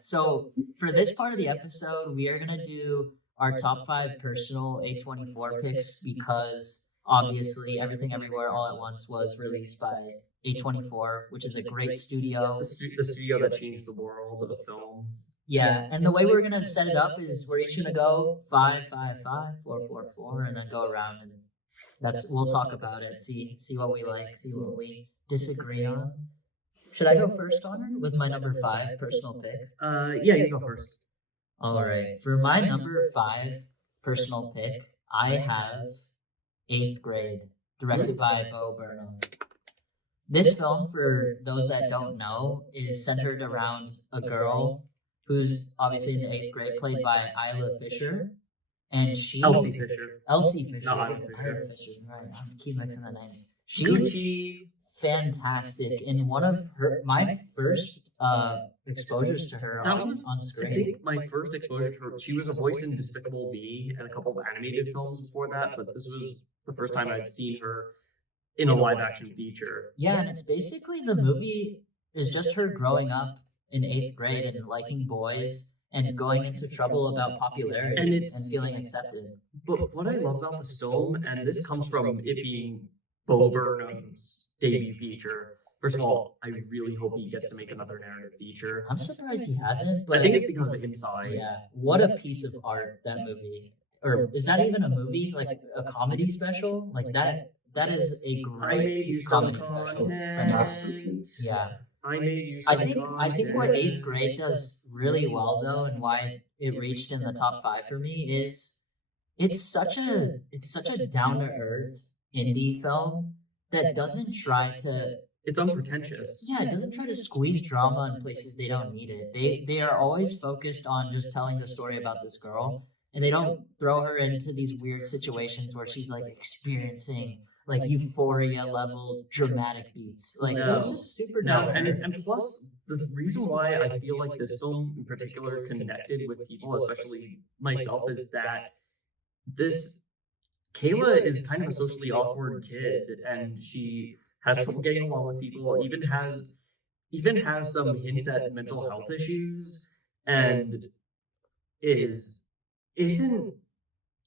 So for this part of the episode, we are gonna do our top 5 personal A24 picks because obviously Everything Everywhere All at Once was released by A24, which is a great studio. The studio that changed the world of film. Yeah, and the way we're gonna set it up is we're each gonna go 5, 5, 5, 4, 4, 4, and then go around and we'll talk about it, see what we like, see what we disagree on. Should I go first, Connor, with my number 5 personal pick? Yeah, you go first. All right, for my number 5 personal pick, I have 8th Grade, directed by Bo Burnham. This film, for those that don't know, is centered around a girl who's obviously in the 8th grade, played by Isla Fisher. And she... Elsie Fisher. Elsie Fisher. Not Isla Fisher. Isla Fisher, right. I keep mixing the names. She's fantastic. In one of my first exposures to her on screen. I think my first exposure to her, she was a voice in Despicable Me and a couple of animated films before that, but this was the first time I'd seen her in a live-action feature. Yeah, and it's basically the movie is just her growing up in 8th grade and liking boys and going into trouble about popularity and feeling accepted. But what I love about this film, and this comes from it being Bo Burnham's debut feature. First of all, I really hope he gets to make another narrative feature. I'm surprised he hasn't, but I think it's because of Inside. Yeah, what a piece of art that movie. Or is that even a movie? Like a comedy special? Like that is a great comedy special. Yeah. I think what 8th grade does really well though, and why it reached in the top 5 for me is it's such a down to earth indie film that doesn't try to. It's unpretentious. Yeah, it doesn't try to squeeze drama in places they don't need it. They are always focused on just telling the story about this girl, and they don't throw her into these weird situations where she's like experiencing like euphoria level dramatic beats. Like it was just super down. And plus the reason why I feel like this film in particular connected with people, especially myself, is that Kayla is kind of a socially awkward kid, and she has trouble getting along with people, even has some hints at mental health issues, and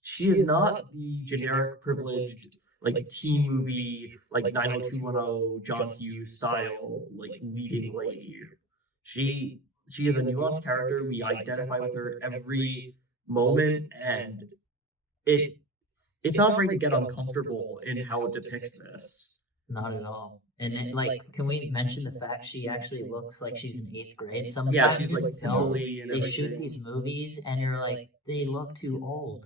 she is not the generic privileged like teen movie, like 90210 John Hughes style, like leading lady. She is a nuanced character. We identify with her every moment, and it's not afraid to get uncomfortable in how it depicts this. Not at all. And can we mention the fact she actually looks like she's in 8th grade? Sometimes yeah, she's like filmy. They shoot these movies, and you're like, they look too old.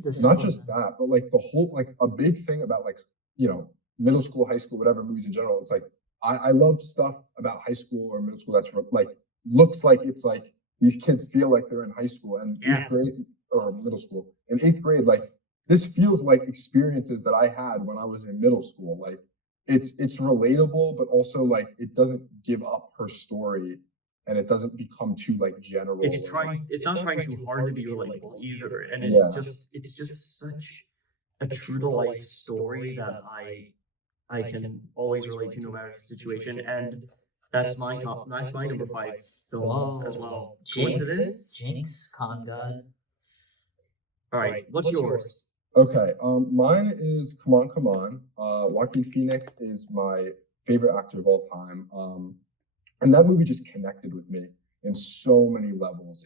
Not just that, but like the whole, like a big thing about like, middle school, high school, whatever movies in general. It's like, I love stuff about high school or middle school that's like, looks like it's like these kids feel like they're in high school and 8th grade or middle school. In 8th grade, like this feels like experiences that I had when I was in middle school. Like it's relatable, but also like it doesn't give up her story. And it doesn't become too like general. It's not trying too hard to be relatable either, and it's just such a true to life story that I can always relate to no matter the situation, and that's my number 5 film as well. Coincidence? Jinx, Con God. All right, what's yours? Okay, mine is Come On, Come On. Joaquin Phoenix is my favorite actor of all time. And that movie just connected with me in so many levels.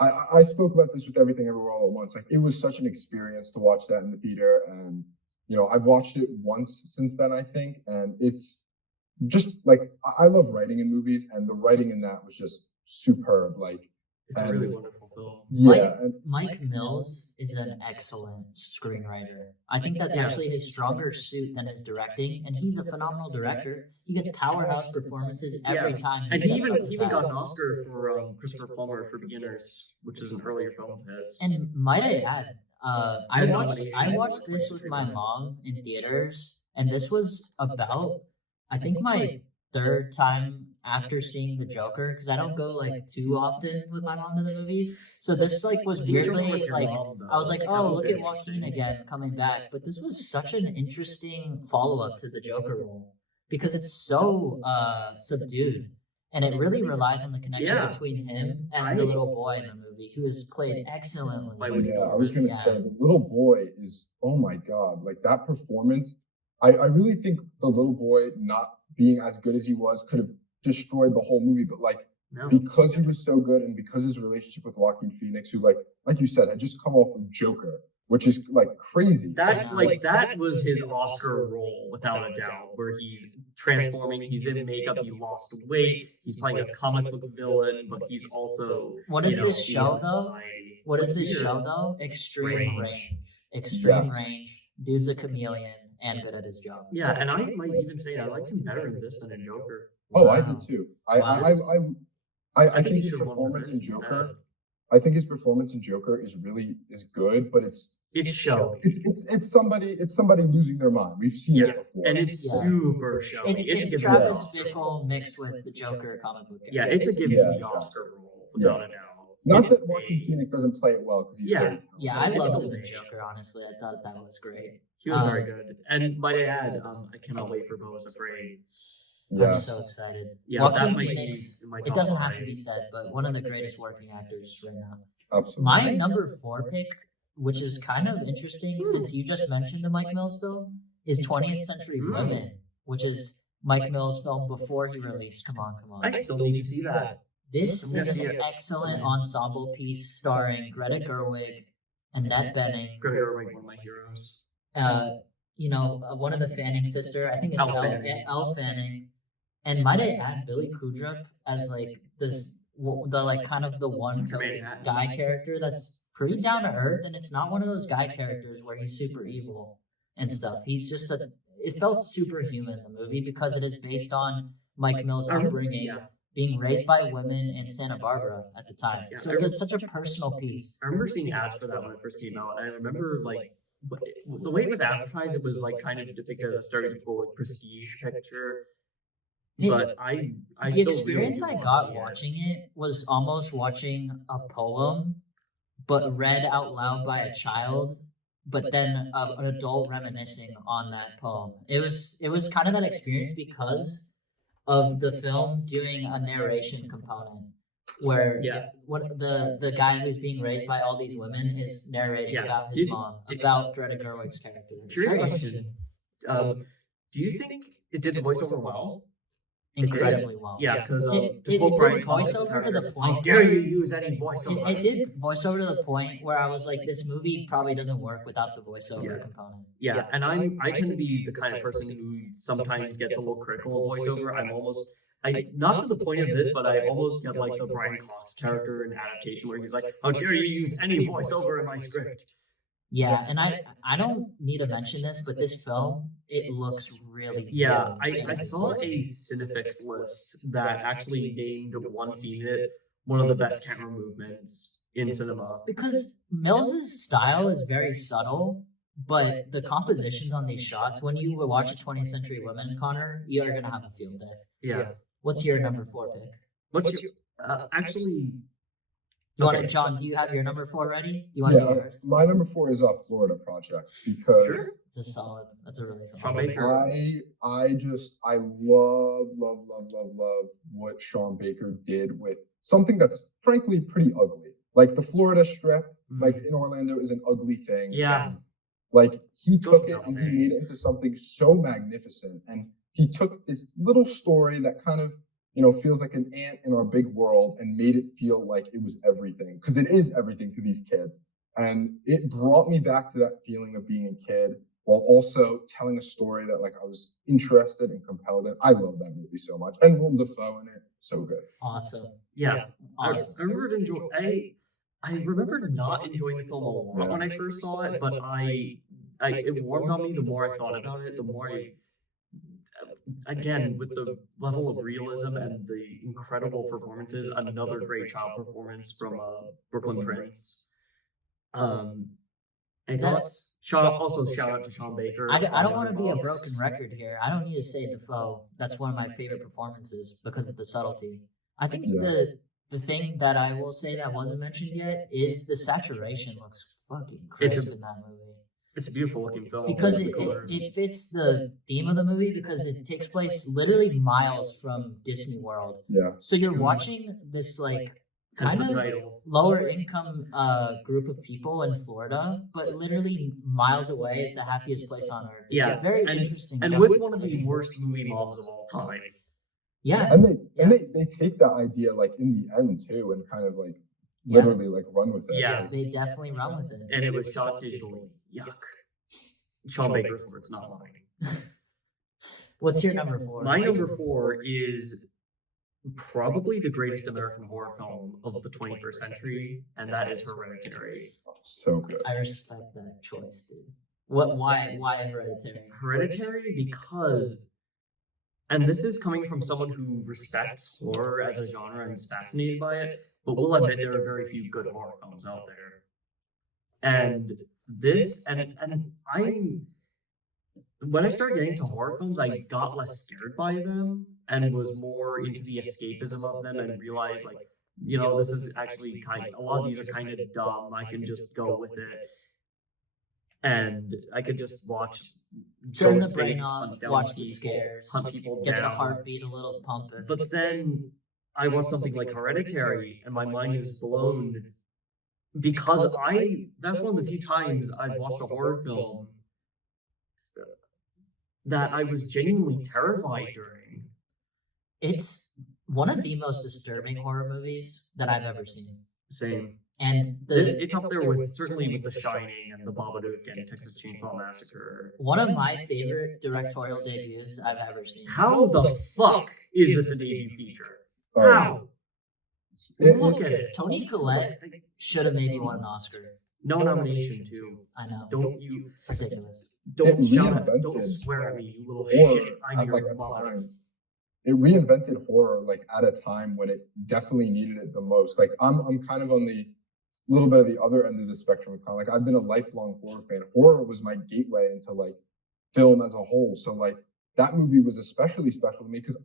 I spoke about this with Everything Everywhere All at Once. Like it was such an experience to watch that in the theater, and I've watched it once since then, I think, and it's just like I love writing in movies, and the writing in that was just superb. Like it's a really wonderful film. Yeah, Mike Mills is an excellent screenwriter. I think that's actually his stronger suit than his directing, and he's a phenomenal director. He gets powerhouse performances every time. And he even got an Oscar for Christopher Plummer for Beginners, which is an earlier film of his. And might I add, I watched this with my mom in theaters, and this was about, I think, my 3rd time after seeing the Joker, because I don't go like too often with my mom to the movies. So this like was weirdly like I was like, oh, look at Joaquin again coming back. But this was such an interesting follow up to the Joker role because it's so subdued and it really relies on the connection Yeah. between him and the little boy in the movie, who is played excellently. Yeah, I was gonna Yeah. say the little boy is, oh my god, like that performance. I really think the little boy not being as good as he was could have destroyed the whole movie, but like No. because he was so good and because his relationship with Joaquin Phoenix, who like you said, had just come off of Joker, which is like crazy. That's Yeah. like that was his Oscar role without a doubt, where he's transforming, he's in makeup, he lost weight, he's playing a comic book villain, but he's also What is this being show in though? society. What is But this here- show though? Extreme Range. range. Extreme range. Dude's a chameleon and good at his job. Yeah, and I might even say I liked him better in this than in Joker. Oh, I Wow. did too. Wow. I think he his should've won for performance in this Joker. instead. I think his performance in Joker is good, but It's showy. it's somebody losing their mind. We've seen Yeah, it before. and it's Yeah. super showy. It's a give Travis me the Oscar. Bickle mixed with the Joker comic book. Yeah, it's a give me Yeah, the Oscar role, Yeah. without a doubt. Not It's that Joaquin Phoenix doesn't play it well because he's Yeah. very talented. Yeah, I It's loved so him in big. Joker, honestly. I thought that was great. He was very Um, good. And might I add, I cannot wait for Bo is Afraid. Yeah. I'm so excited. Yeah, that Joaquin might Phoenix, be in my it top doesn't have to five. be said, but one of the greatest working actors right now. Absolutely. My number 4 pick, which is kind of interesting since you just mentioned a Mike Mills film, is 20th Century Women, which is Mike Mills' film before he released Come On, Come On. I still need to see that. This I'm gonna is see an it. excellent ensemble piece starring Greta Gerwig, Annette Bening, Greta Gerwig, one of my heroes. one of the Fanning sister. I think it's Elle Fanning. Elle Fanning, and might I add Billy Kudrup as like the like kind of the one token Manhattan. guy character that's pretty down to earth, and it's not one of those guy characters where he's super evil and stuff. He's just it felt superhuman in the movie because it is based on Mike Mills' upbringing, Yeah. being raised by women in Santa Barbara at the time. Yeah, So it's such a personal piece. I remember seeing ads for that when it first came out, and I remember like the way it was advertised, it was like kind of depicted as a stereotypical like prestige picture. But I The still experience really I want got to see it. watching it was almost watching a poem, but read out loud by a child, but then an adult reminiscing on that poem. It was kind of that experience because of the film doing a narration component where Yeah. what the guy who's being raised by all these women is narrating Yeah. about his Did- mom, did- about Greta Gerwig's character. It's Curious very question. interesting. Do you think it did the voiceover well? Incredibly well. Yeah, because It to quote did Brian Cox's voiceover to character, the How point. dare you use any voiceover? It did voiceover to the point where I was like, this movie probably doesn't work without the voiceover Yeah. component. Yeah, and I tend to be the kind of person who sometimes gets a little critical of voiceover. I'm almost not to the point of this, but I almost get like the Brian Cox character in adaptation where he's like, "How dare you use any voiceover in my script?" Yeah, and I don't need to mention this, but this film, it looks really, Yeah, really I saw a Cinefix list that actually named one scene in it one of the best camera movements in cinema. because Mills's style is very subtle, but the compositions on these shots, when you watch a 20th Century Women, Connor, you are gonna have a field day. Yeah. What's your number 4 pick? What's your actually? Do you want Okay. to, John? Do you have your number 4 ready? Do you want to do Yeah, yours? my number 4 is Florida Project because Sure. It's a solid. That's a really Sean solid. Baker. I love what Sean Baker did with something that's frankly pretty ugly. Like the Florida Strip, like in Orlando, is an ugly thing. Yeah. And, like he Goes took it without and he saying. made it into something so magnificent, and he took this little story that kind of feels like an ant in our big world and made it feel like it was everything, because it is everything to these kids. And it brought me back to that feeling of being a kid while also telling a story that like I was interested and compelled in. I love that movie so much. And Willem Dafoe in it, so good. Awesome. Yeah. Awesome. I remember I remember not enjoying the film a lot when I first saw it, but it warmed on me the more I thought about it, the more again, with the level of realism and the incredible performances, another great child performance from Brooklyn Prince. I thought shout out to Sean Baker. I don't want to be a broken record here. I don't need to say Defoe. That's one of my favorite performances because of the subtlety. I think Yeah. the thing that I will say that wasn't mentioned yet is the saturation looks fucking It's crisp in that movie. It's a beautiful looking film. because The it colors. fits the theme of the movie because it takes place literally miles from Disney World. Yeah. So you're watching this like Hence kind the of title. lower income group of people in Florida, but literally miles away is the happiest place on earth. It's Yeah, a very and- interesting And with juxtaposition. one of the worst movie moms of all time. Yeah. And they take that idea like in the end too and kind of like literally like run with it. Yeah. Like, They definitely run with it. And it was shot digitally. Yuck. Sean Baker's words, not mine. What's your number 4? My number 4 is probably the greatest American horror film of the 21st century, and that is Hereditary. so good. I respect that choice, dude. Why Hereditary? Hereditary because, and this is coming from someone who respects horror as a genre and is fascinated by it, but we'll admit there are very few good horror films out there. And this, and I'm, when I started getting into horror films, I got less scared by them and was more into the escapism of them and realized, like, you know, this is actually a lot of these are kind of dumb. I can just go with it. And I could just Turn the Ghostface brain hunt off, down watch the people, scares, hunt people get down. the heartbeat a little pumping. But then I watch something like Hereditary and my mind is blown because that's one of the few times I've watched a horror film that I was genuinely terrified during. It's one of the most disturbing horror movies that I've ever seen. Same. And It's up there with certainly with The Shining and The Babadook and Texas Chainsaw Massacre. one of my favorite directorial debuts I've ever seen. How the fuck is this a debut feature? How? Look at it. Toni Collette should have maybe won an Oscar. No nomination too. I know. Don't you? Ridiculous. Don't It shout at me. reinvented Don't swear at me, you little horror shit. I'm at like your a mother. time. It reinvented horror like at a time when it definitely needed it the most. Like I'm kind of on the little bit of the other end of the spectrum. Kind of like I've been a lifelong horror fan. Horror was my gateway into like film as a whole. So like that movie was especially special to me because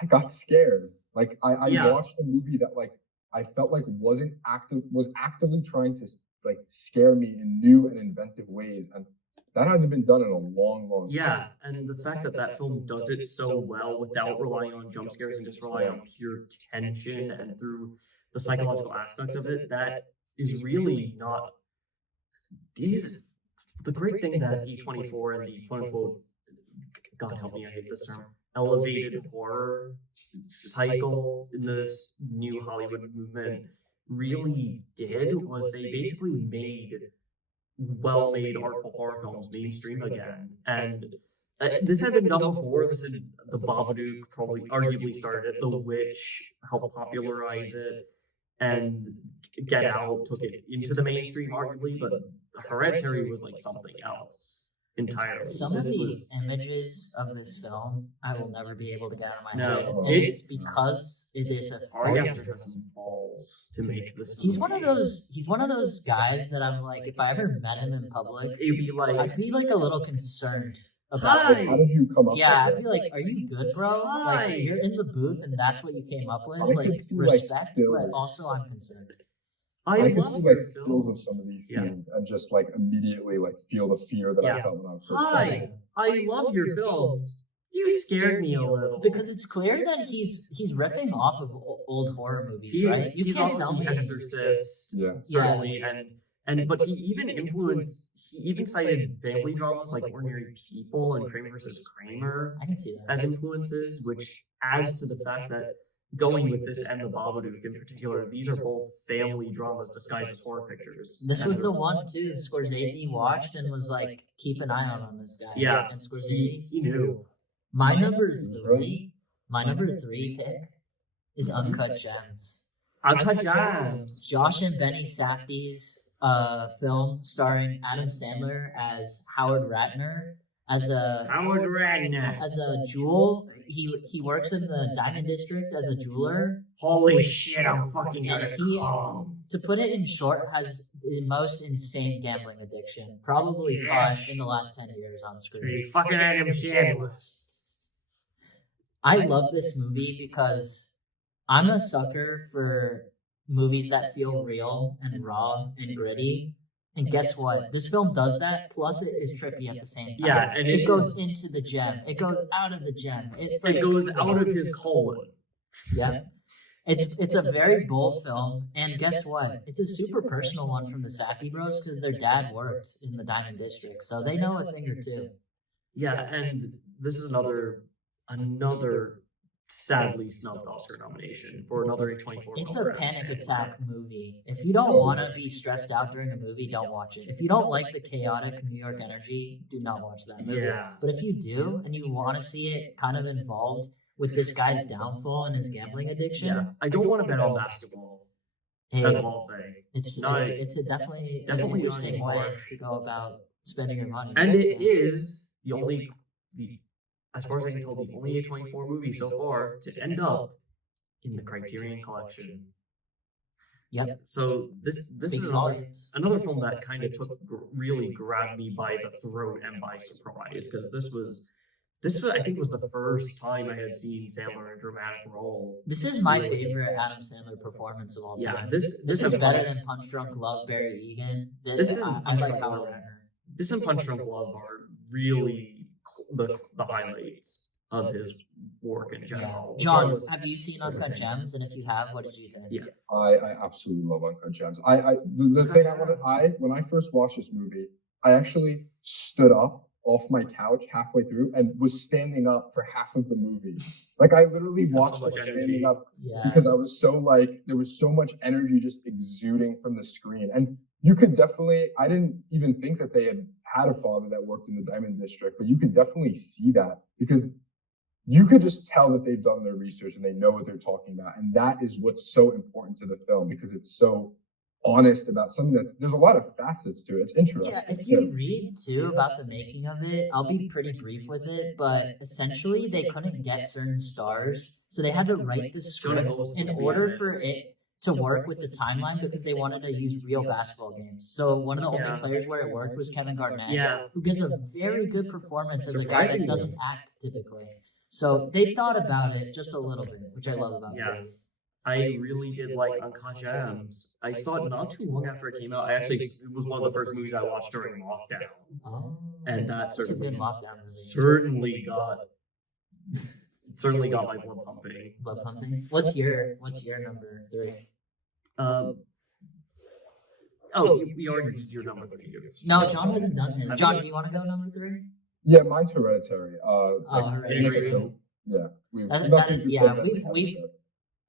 I got scared. Like I Yeah. watched a movie that like I felt like was actively trying to like scare me in new and inventive ways, and that hasn't been done in a long time. Yeah, and the fact that that film does it so well without relying on jump scares and just relying on pure tension and through the psychological aspect of it, that is really not the great thing that A24 and the quote unquote, God help me, I hate this term, elevated horror cycle in this new Hollywood movement really did was they basically made well-made artful horror films mainstream again. And this had been done before. This is The Babadook probably arguably started it. The Witch helped popularize it, and Get Out took it into the mainstream arguably, but Hereditary was like something else entirely. Some of It the was- images of this film I will never be able to get out of my No, head. And it's- it's because it is a Ari full- Aster has some balls to make this. He's one of movie. those guys that I'm like, if I ever met him in public, It'd be like, I'd be like a little concerned about Hi. How did you come up Yeah, with I'd be that? like, are you good, bro? Hi. Like, you're in the booth and that's what you came up with? I could Like, see, like, respect, but stills. also I'm concerned. I could love see your like stills of films. some of these Yeah. scenes and just like immediately like feel the fear that I Yeah. felt when I was first Hi. watching it. I love your films. You scared me a little. Because it's clear that he's riffing off of old horror movies, right? You he's can't also tell The me. Exorcist, Yeah. certainly, and but he even cited family dramas like Ordinary People and Kramer versus Kramer I can see that. as influences, which adds to the fact that going with this and The Babadook in particular, these are both family dramas disguised as horror pictures. This was And the one too. Scorsese watched and was like, "Keep an eye on this guy." Yeah. And he, Scorsese. he knew. My number three pick is Uncut Gems. Uncut Gems. Josh and Benny Safdie's film starring Adam Sandler as Howard Ratner as a Howard Ragnar. jewel. He works in the Diamond District as a jeweler. Holy shit, I'm fucking gonna And he- come. To put it in short, has the most insane gambling addiction, probably caught in the last 10 years on screen. Hey, fucking Adam Sandler. I love this movie because I'm a sucker for movies that feel real and raw and gritty. And guess what? This film does that, plus it is trippy at the same time. Yeah, and it goes into the gem. It goes out of the gem. It's like it goes out of his colon. Yeah. It's a very bold film, and guess what? It's a super personal one from the Safdie Bros because their dad worked in the Diamond District, so they know a thing or two. Yeah, and this is another sadly snubbed Oscar nomination for another A24. It's a panic attack movie. If you don't want to be stressed out during a movie, don't watch it. If you don't like the chaotic New York energy, do not watch that movie. Yeah. But if you do and you want to see it kind of involved with this guy's downfall and his gambling addiction, Yeah, I don't want to bet on basketball. That's all I'll say. It's a definitely an Definitely interesting not way anymore. to go about spending your money. And it is as far as I can tell, the only A24 movie so far to end up in the Criterion Collection. Yep. So this Speaks is volumes. another film that kind of really grabbed me by the throat and by surprise, because this I think was the first time I had seen Sandler in a dramatic role. This is my favorite Adam Sandler performance of all time. Yeah, this is better than Punch Drunk Love, Barry Egan. I like Howard Ratner. This and Punch Drunk Love are really the highlights of his work in general. Yeah. John, have you seen Uncut Gems? And if you have, what did you think? Yeah. I absolutely love Uncut Gems. The thing when I first watched this movie, I actually stood up off my couch halfway through and was standing up for half of the movie. Like I literally watched it standing up because I was so there was so much energy just exuding from the screen. And you could definitely, I didn't even think that they had a father that worked in the Diamond District, but you could definitely see that because you could just tell that they've done their research and they know what they're talking about. And that is what's so important to the film because it's so honest about something there's a lot of facets to it. It's interesting. Yeah, if you read too about the making of it, I'll be pretty brief with it, but essentially they couldn't get certain stars, so they had to write the script in order for it to work with the timeline because they wanted to use real basketball games. So one of the only players where it worked was Kevin Garnett, who gives a very good performance as a guy that doesn't act typically. So they thought about it just a little bit, which I love about it. I really did like Uncut Gems. I saw it not too long after it came out. It was one of the first movies I watched during lockdown. Oh, And that it's a good lockdown movie. certainly got my blood pumping. Blood pumping. What's your number 3? We already did your number 3. No, John hasn't done his. John, do you want to go number 3? Yeah, mine's Hereditary. Hereditary. Yeah, we've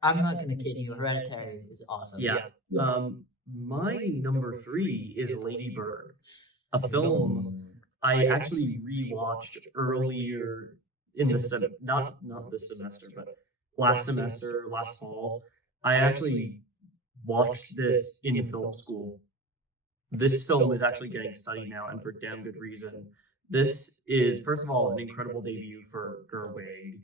I'm not gonna kid you. Hereditary is awesome. Yeah. My number 3 is Lady Bird, a film I actually rewatched earlier in the not this semester, but last fall. I actually watched this in film school. This film is actually getting studied now, and for damn good reason. This is, first of all, an incredible debut for Gerwig,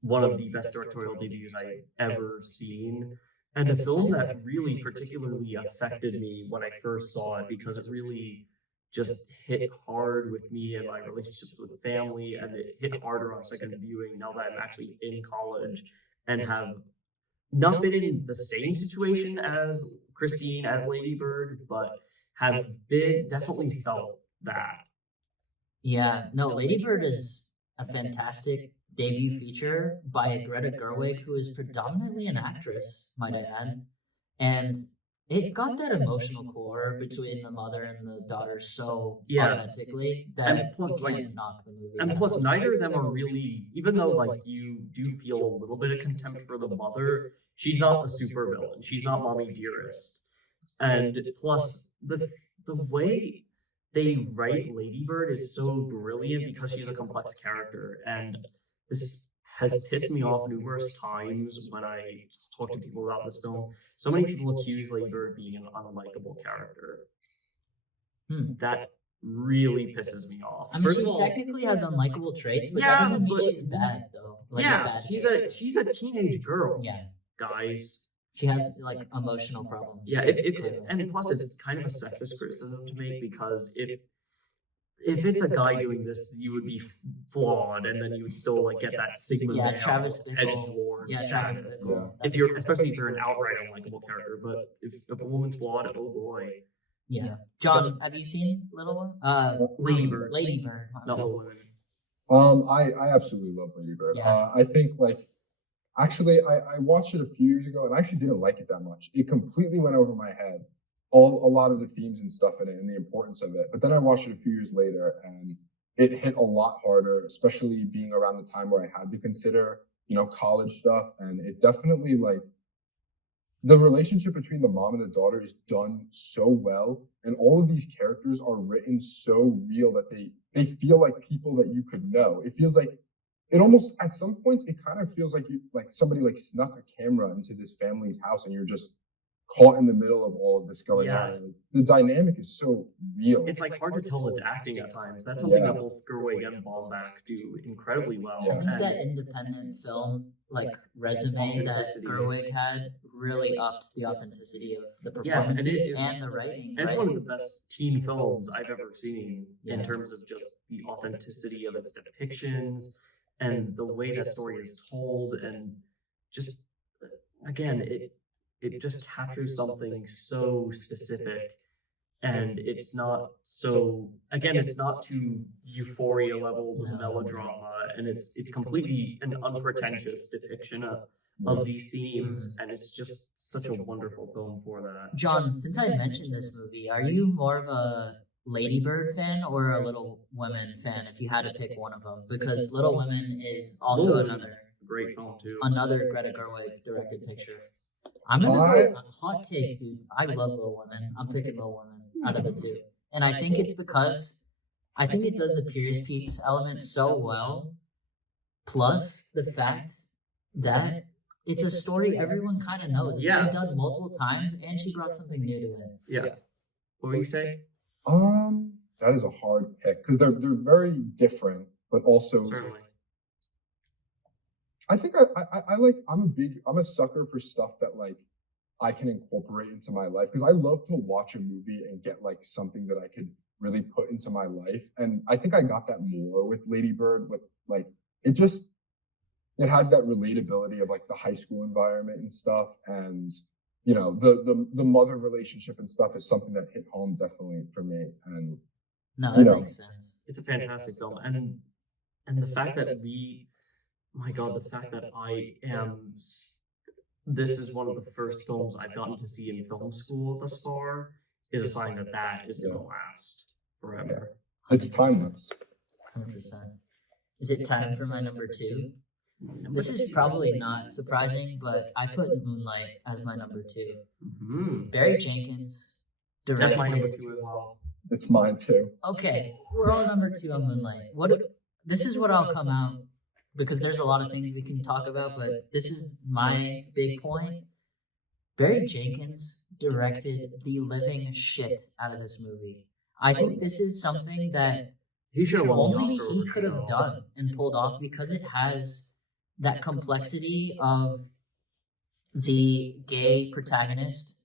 one of the best directorial debuts I've ever seen, and a film that really particularly affected me when I first saw it because it really just hit hard with me and my relationships with family, and it hit harder on second viewing now that I'm actually in college and have not been in the same situation as Christine, as Lady Bird, but have definitely felt that. Yeah, no, Lady Bird is a fantastic debut feature by Greta Gerwig, who is predominantly an actress, might I add. And it got that emotional core between the mother and the daughter so authentically that you can't knock the movie. And plus, neither of them are really, even though you do feel a little bit of contempt for the mother, she's not a super villain. She's not Mommy Dearest. And plus, the way they write Lady Bird is so brilliant because she's a complex character, and this has pissed me off numerous times when I talk to people about this film. So many people accuse Lady Bird of being an unlikable character. That really pisses me off. I mean, she technically has unlikable traits, but that doesn't mean she's bad, though. She's a teenage girl. Yeah, guys. She has emotional problems. Yeah, and plus it's kind of a sexist criticism to make because if it's a guy doing this, you would be flawed, and then you would still get that Sigma male Travis edge towards. Yeah, Travis Bickle. Especially if you're an outright unlikable character, but if a woman's flawed, oh boy. Yeah. John, have you seen Little One? Lady Bird. Lady Bird. Not Little Women. I absolutely love Lady Bird. Yeah. I think like actually I watched it a few years ago and I actually didn't like it that much. It completely went over my head. A lot of the themes and stuff in it and the importance of it. But then I watched it a few years later and it hit a lot harder, especially being around the time where I had to consider, college stuff. And it definitely like the relationship between the mom and the daughter is done so well, and all of these characters are written so real that they feel like people that you could know. It feels like it almost at some points it kind of feels like somebody like snuck a camera into this family's house and you're just caught in the middle of all of this going on. The dynamic is so real. It's like hard to tell it's acting at times. That's something that both Gerwig and Baumbach do incredibly well. Yeah. I think that independent film resume that Gerwig had really upped the authenticity of the performances and the writing. And it's one of the best teen films I've ever seen in terms of just the authenticity of its depictions and the way that story is told, and just again it just captures something so specific, and it's not to Euphoria levels of melodrama, and it's completely an unpretentious depiction of these themes, and it's just such a wonderful film for that. John, since I mentioned this movie, are you more of a Lady Bird fan or a Little Women fan if you had to pick one of them? Because Little Women is also another great film too. Another Greta Gerwig directed picture. I'm gonna go hot take, dude. I love Little Women. I'm picking Little Women out of the two, and I think it's because I think it does the period piece element so well, plus the fact that it's a story everyone kind of knows. It's been done multiple times, and she brought something new to it. Yeah. What were you saying? That is a hard pick because they're very different, but also certainly. I think I'm a sucker for stuff that like I can incorporate into my life, because I love to watch a movie and get like something that I could really put into my life. And I think I got that more with Lady Bird, with like it has that relatability of like the high school environment and stuff, and the mother relationship and stuff is something that hit home definitely for me. And no, that makes sense. It's a fantastic film, and the fact that the fact that this is one of the first films I've gotten to see in film school thus far is a sign that is going to last forever. It's timeless. 100%. Is it time for my number two? This is probably not surprising, but I put Moonlight as my number two. Mm-hmm. Barry Jenkins directed. That's my number two as well. It's mine too. Okay, we're all number two on Moonlight. This is what I'll come out, because there's a lot of things we can talk about, but this is my big point. Barry Jenkins directed the living shit out of this movie. I think this is something that only he could have done and pulled off, because it has that complexity of the gay protagonist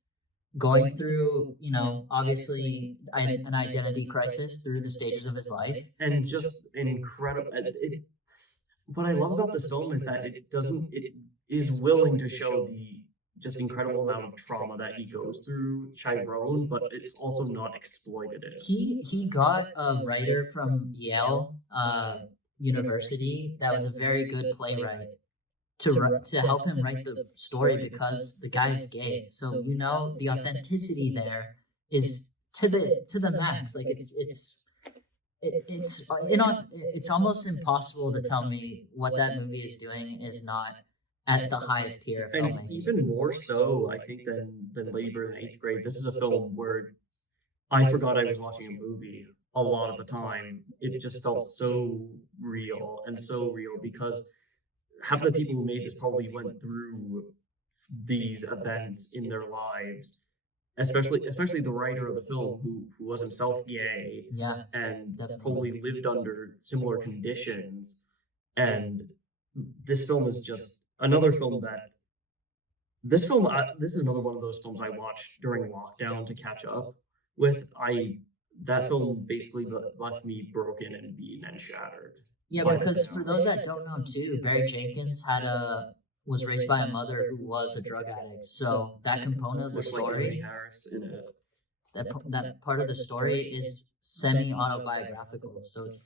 going through, obviously an identity crisis through the stages of his life. And just incredible. What I love about this film is that it is willing to show the just incredible amount of trauma that he goes through, Chiron, but it's also not exploited it. He got a writer from Yale University that was a very good playwright to help him write the story, because the guy's gay. So the authenticity there is to the max. Like it's almost impossible to tell me what that movie is doing is not at the highest tier of filmmaking. And even more so, I think, than Lady Bird in 8th grade. This is a film where I forgot I was watching a movie a lot of the time. It just felt so real, because half the people who made this probably went through these events in their lives. Especially the writer of the film, who was himself gay, and probably lived under similar conditions. And this film is just another film that this is another one of those films I watched during lockdown to catch up with. That film basically left me broken and beaten and shattered. Yeah, because for those that don't know too, Barry Jenkins was raised by a mother who was a drug addict. So that component of the story, Harris in it. that part of the story is semi-autobiographical, so it's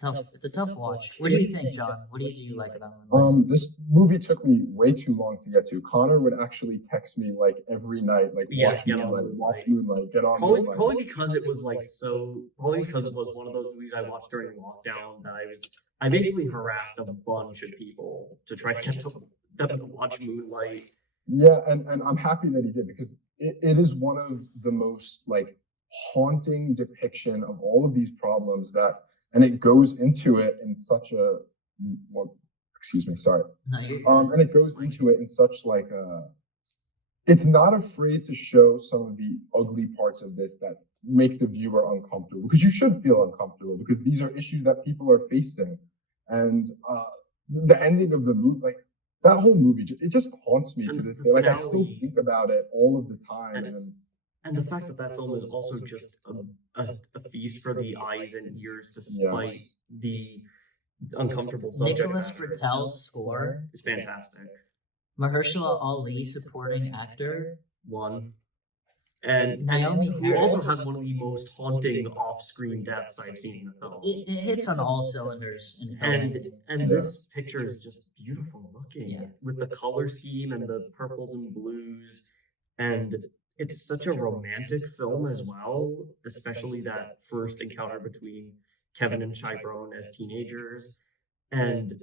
a tough watch. What do you think, John? What did you like about it? This movie took me way too long to get to. Connor would actually text me like every night, like watch Moonlight, get on Moonlight. Probably because it was probably because it was one of those movies I watched during lockdown that I basically harassed a bunch of people to try to get them to watch Moonlight. Yeah, and I'm happy that he did, because it is one of the most like haunting depiction of all of these problems and it goes into it in such a excuse me, sorry. No, and it goes into it in such like it's not afraid to show some of the ugly parts of this that make the viewer uncomfortable, because you should feel uncomfortable, because these are issues that people are facing. And the ending of the movie, like that whole movie, it just haunts me to this day. Like I still think about it all of the time. And the fact that film is also just a feast for the eyes and ears, despite the uncomfortable subject. Nicholas Britell's score is fantastic. Mahershala Ali, supporting actor, one. And Naomi who Harris also has one of the most haunting off-screen deaths I've seen in the film. It hits on all cylinders in film. And this picture is just beautiful looking, with the color scheme and the purples and blues, and it's such a romantic film as well, especially that first encounter between Kevin and Chiron as teenagers, and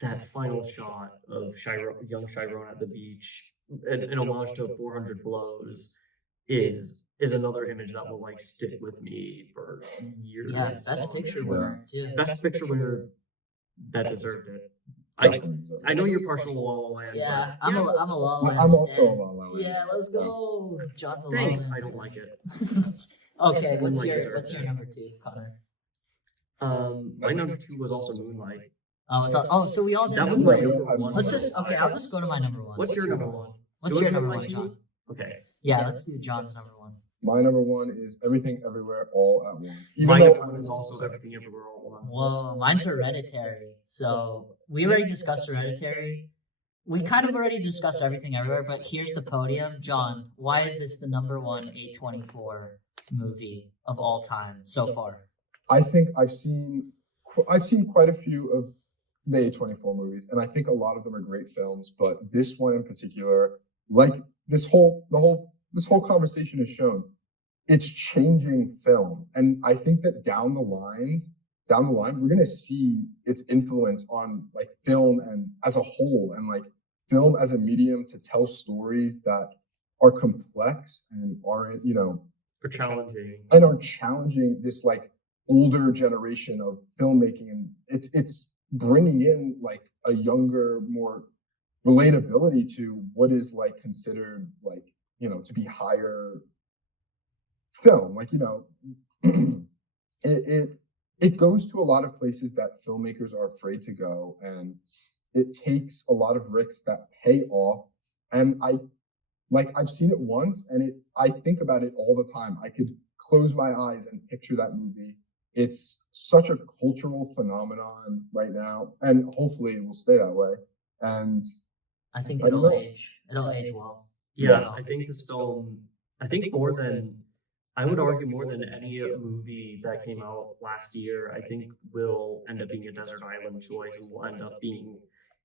that final shot of young Chiron at the beach, an homage to 400 Blows, is another image that will like stick with me for years. Yeah, best picture winner too. Best picture winner that deserved it. I know you're partial to La La Land. Yeah, I'm a La La Land. I'm also a La La Land. Yeah, let's go. John's a La La Thanks. Land. I don't like it. Okay, what's your number two, Connor? My number two was also Moonlight. So we all did. That was my Moonlight. number one. I'll just go to my number one. What's your number one? What's your number one, John? Okay. Yeah, let's do John's number one. My number one is Everything Everywhere All at Once. My number one is also Everything Everywhere All at Once. Whoa, mine's Hereditary. So we already discussed Hereditary. We kind of already discussed Everything Everywhere, but here's the podium. John, why is this the number one A24 movie of all time so far? I think I've seen quite a few of the A24 movies, and I think a lot of them are great films, but this one in particular, like this whole conversation has shown, it's changing film. And I think that down the line, we're gonna see its influence on like film and as a whole, and like film as a medium to tell stories that are complex and aren't, are challenging this like older generation of filmmaking. And it's bringing in like a younger, more relatability to what is like considered like, to be higher film. Like, it goes to a lot of places that filmmakers are afraid to go, and it takes a lot of risks that pay off. And I've seen it once, and I think about it all the time. I could close my eyes and picture that movie. It's such a cultural phenomenon right now, and hopefully it will stay that way. And I think it'll age well. Yeah, I think this film, I would argue more than any movie that came out last year, I think will end up being a Desert Island choice and will end up being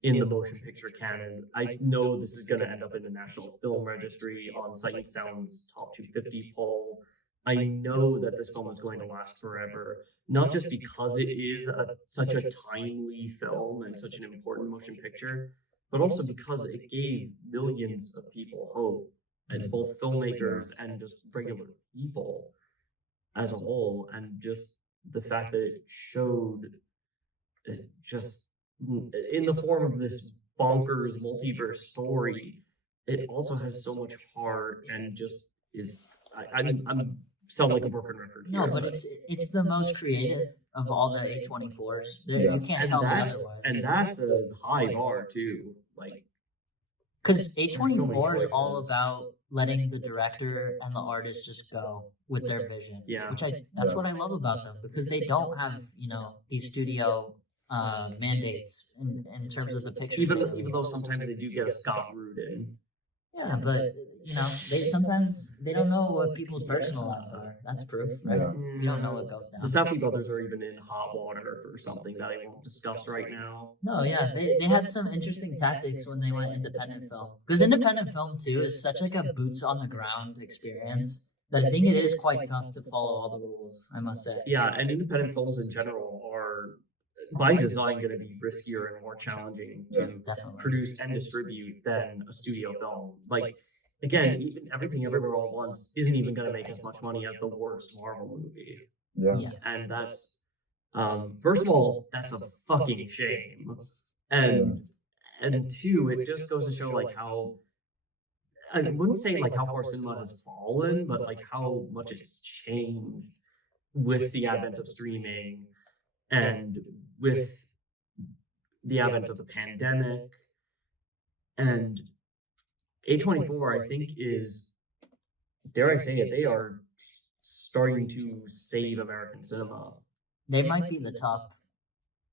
in the motion picture canon. I know this is going to end up in the National Film Registry on Sight and Sound's top 250 poll. I know that this film is going to last forever, not just because it is such a timely film and such an important motion picture, but also because it gave millions of people hope, and both filmmakers and just regular people as a whole. And just the fact that it showed it just in the form of this bonkers multiverse story, it also has so much heart and just is. I'm sound like a broken record. No, but it's the most creative of all the A24s. You can't tell me otherwise. And that's a high bar too. Like, because A24 is all about letting the director and the artist just go with their vision. Yeah. That's what I love about them, because they don't have, these studio mandates in terms of the pictures. Even though sometimes they do get a Scott Rudin. Yeah, but they sometimes they don't know what people's personal lives are. That's proof, right? Yeah. You don't know what goes down. The Safdie brothers are even in hot water for something that I won't discuss right now. No, yeah, they had some interesting tactics when they went independent film, because independent film too is such like a boots on the ground experience that I think it is quite tough to follow all the rules. I must say. Yeah, and independent films in general are by design going to be riskier and more challenging to Definitely. produce and distribute than a studio film. Like, again, even Everything Everywhere All at Once isn't even going to make as much money as the worst Marvel movie. Yeah. And that's, first of all, that's a fucking shame. And two, it just goes to show like how, I wouldn't say like how far cinema has fallen, but like how much it's changed with the advent of streaming and with the advent of the pandemic. And A24, I think, is, dare I say it, they are starting to save American cinema. They might be the top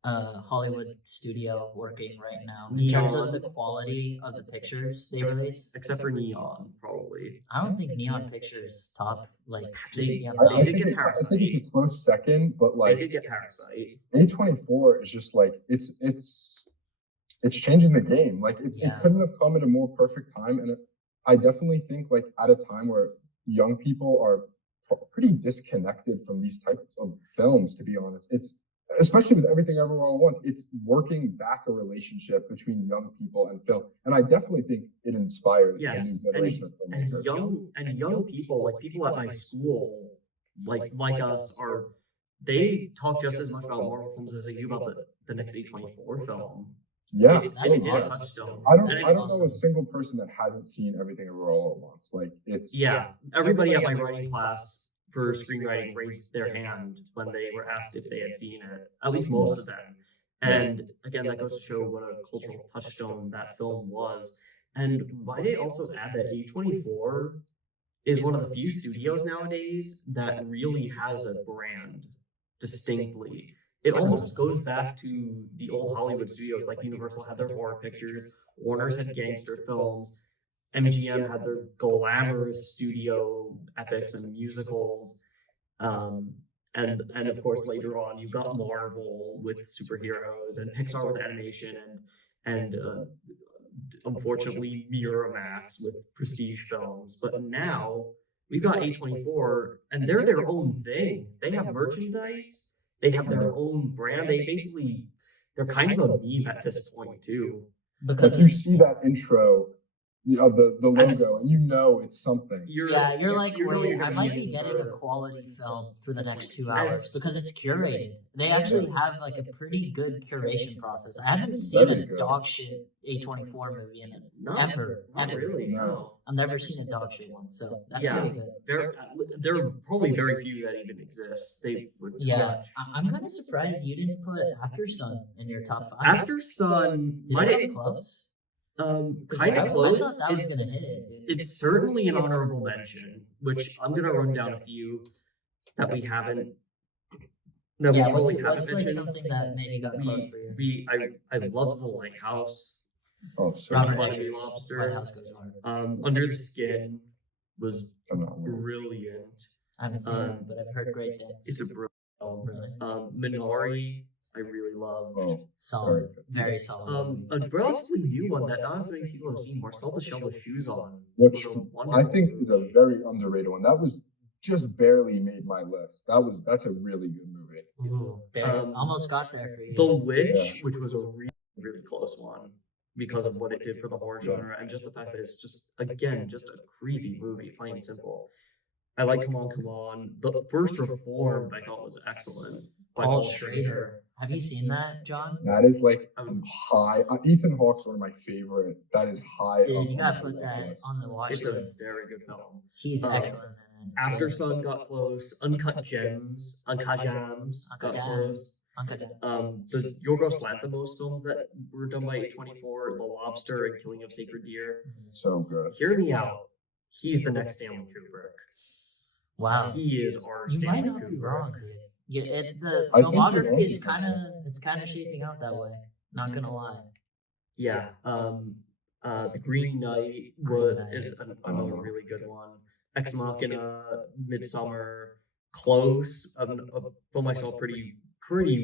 Hollywood studio working right now in terms of the quality of the pictures they release. Except for Neon, probably. I don't think Neon Pictures top like They- just they I did think get I Parasite. think it's a close second, but They like did get Parasite. A24 is just like it's changing the game. Like it Yeah. couldn't have come at a more perfect time, and I definitely think like at a time where young people are pretty disconnected from these types of films. To be honest, it's especially with Everything Everywhere All at Once, it's working back a relationship between young people and film, and I definitely think it inspired Yes, a new generation of filmmakers. and young people, like people at my school, like us, are, they talk just as much about Marvel films as they do about the next A24 film. Yeah, It's That's a awesome. touchstone. I don't And it's know a awesome. single person that hasn't seen Everything Everywhere All at Once. Like it's Yeah, everybody at my writing class for screenwriting raised their hand when they were asked if they had seen it. At least most of them. And again, that goes to show what a cultural touchstone that film was. And might I also add that A24 is one of the few studios nowadays that really has a brand distinctly. It almost goes back to the old Hollywood studios, like Universal had their horror pictures, Warner's had gangster films, MGM had their glamorous studio epics and musicals, and of course later on you got Marvel with superheroes and Pixar with animation and unfortunately Miramax with prestige films. But now we've got A24 and they're their own thing. They have merchandise. They have their own brand. They're kind of a meme at this point too. Because Like you see that intro of the logo, Yes. and you know it's something. you're like, you're wait, really I might be in getting a for- quality film for the next 2 Yes. hours because it's curated. They actually have like a pretty good curation process. I haven't seen Very a good. dog shit A24 movie in it. Not Ever. really. No. I've never seen a dog shit one, so that's Yeah. pretty good. There are probably very few that even exist. They would. Yeah, I'm kind of surprised you didn't put After Sun in your top 5. After Sun, Did might it I- come close? 'Cause kind I of close. thought that was It's- gonna hit it, dude. It's certainly an honorable mention, which I'm gonna run down a few that we haven't. That Yeah, we what's really haven't like mentioned. something that maybe got close for you? I love The Lighthouse. Oh, sorry. Robert Flying Eggers, Lobster. Lighthouse Goes Hard. Under the Skin was Phenomenal. brilliant. I haven't seen it, but I've heard great things. It's a brilliant film. Really Minari, I really love. Oh, solid, very solid. movie. A relatively new one that not as many people have seen, Marcel the Shell with Shoes On. which was a I wonderful think movie. is a very underrated one. That was just barely made my list. That's a really good movie. Ooh, almost got there for you. The Witch, which was a really, really close one because of what it did for the horror genre and just the fact that it's just, again, just a creepy movie, plain and simple. I like Come On, Come On. The first Reformed I thought was excellent. by Paul Paul Schrader. Have you seen that, John? That is like Um, high. Ethan Hawke's one of my favorite. That is high. Dude, up you gotta my put that list. on the watch It's a list. very good film. He's um, excellent in it. After So- Sun got close. Uncut Gems, Uncut Gems got Uncut close. Uncle Dan. The Yorgos Lanthimos films that were done by A24, The Lobster and Killing of Sacred Deer. So good. Hear me out. He's the next Stanley Kubrick. Wow. He is our You Stanley might not be Kubrick. wrong, dude. Yeah, the I think you're filmography right. is kind of shaping out that way. Not gonna lie. Yeah. The Green Knight is another really good one. Ex Machina, Midsummer, Close. A film I saw pretty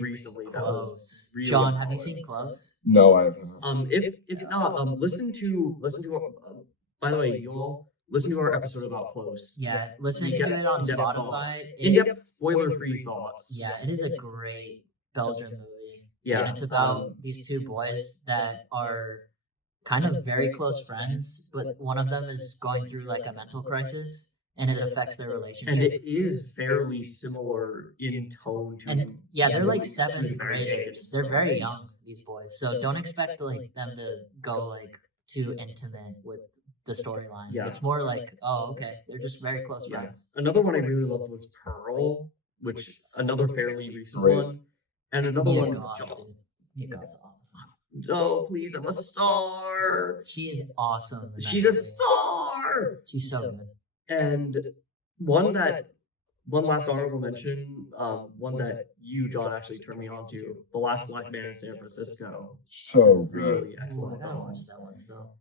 recently. That was Close. really John, have you solid. seen Close? No, I haven't. If not, listen to. By the way, you all listen to our episode about Close. Yeah, listening to it on Spotify. In-depth spoiler-free thoughts. Yeah, it is a great Belgian movie. Yeah, and it's about these two boys that are kind of very close friends, but one of them is going through like a mental crisis, and it affects their relationship. And it is fairly similar in tone to. And yeah, they're like seventh graders. They're very young, these boys. So don't expect like them to go like too intimate with the storyline. Yeah. It's more like, oh, okay, they're just very close friends. Another one I really loved was Pearl, which another fairly recent Great. one, and another Mia one. Goth, dude. Mia Goth's awesome. Oh, please, I'm a star. She is awesome. in that She's a movie. star. She's so good. And one last honorable mention, one that you, John, actually turned me on to, The Last Black Man in San Francisco. So good. Really Ooh, I excellent gotta film. watch that one still.